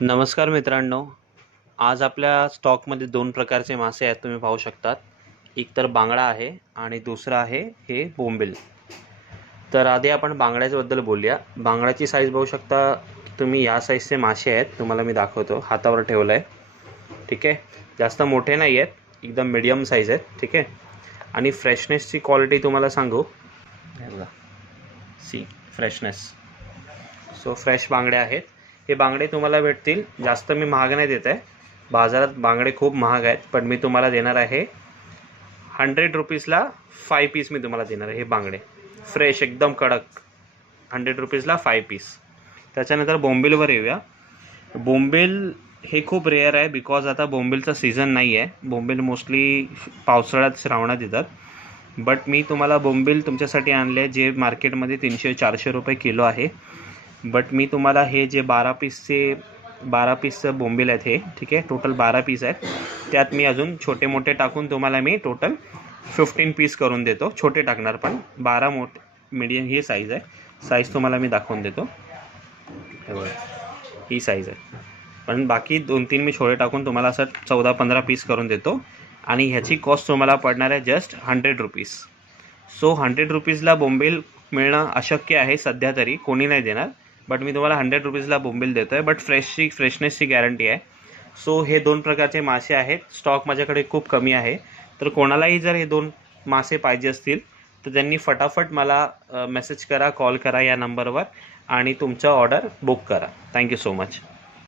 नमस्कार मित्रांनो, आज आपल्या स्टॉकमध्ये दोन प्रकारचे मासे आहेत, तुम्ही पाहू शकतात. एक तर बांगडा आहे आणि दुसरा आहे हे बोंबील. तर आधी आपण बांगड्याबद्दल बोलूया. बांगड्याची साईज बघू शकता तुम्ही, या साईजचे मासे आहेत. तुम्हाला मी दाखवतो, हातावर ठेवलं आहे. ठीक आहे, जास्त मोठे नाही आहेत, एकदम मीडियम साईज आहेत. ठीक आहे, आणि फ्रेशनेसची क्वालिटी तुम्हाला सांगू, हे बघा, सी फ्रेशनेस. सो फ्रेश बांगडे आहेत. हे बांगडे तुम्हाला भेटतील, जास्त मी महाग नाही देत आहे. बाजारात बांगडे खूप महाग आहेत, पण मी तुम्हाला देणार आहे 100 रुपीजला 5 पीस. मी तुम्हाला देणार आहे हे बांगडे फ्रेश, एकदम कडक. 100 रुपीजला 5 पीस. त्याच्यानंतर बोंबीलवर येऊया. बोंबील हे खूप रेअर आहे, बिकॉज आता बोंबीलचा सीझन नाही आहे. बोंबील मोस्टली पावसाळ्यात, श्रावणात येतात. बट मी तुम्हाला बोंबील तुमच्यासाठी आणले, जे मार्केटमध्ये 300-400 रुपये किलो आहे. बट मी तुम्हाला हे जे 12 पीसचं बोंबील आहेत हे, ठीक आहे, टोटल 12 पीस आहेत. त्यात मी अजून छोटे मोठे टाकून तुम्हाला मी टोटल 15 पीस करून देतो. छोटे टाकणार, पण 12 मोठे मीडियम ही साईज आहे. साईज तुम्हाला मी दाखवून देतो, ही साईज आहे. पण बाकी 2-3 मी छोटे टाकून तुम्हाला असं 14-15 पीस करून देतो. आणि ह्याची कॉस्ट तुम्हाला पडणार आहे जस्ट 100 रुपीज. सो 100 रुपीजला बोंबील मिळणं अशक्य आहे सध्या तरी, कोणी नाही देणार. बट मी तुम्हाला 100 रुपीजला बोंबील देतो आहे. बट फ्रेशनेसची गॅरंटी आहे. सो हे दोन प्रकारचे मासे आहेत. स्टॉक माझ्याकडे खूप कमी आहे. तर कोणालाही जर हे दोन मासे पाहिजे असतील तर त्यांनी फटाफट मला मेसेज करा, कॉल करा या नंबरवर, आणि तुमचं ऑर्डर बुक करा. Thank you so much.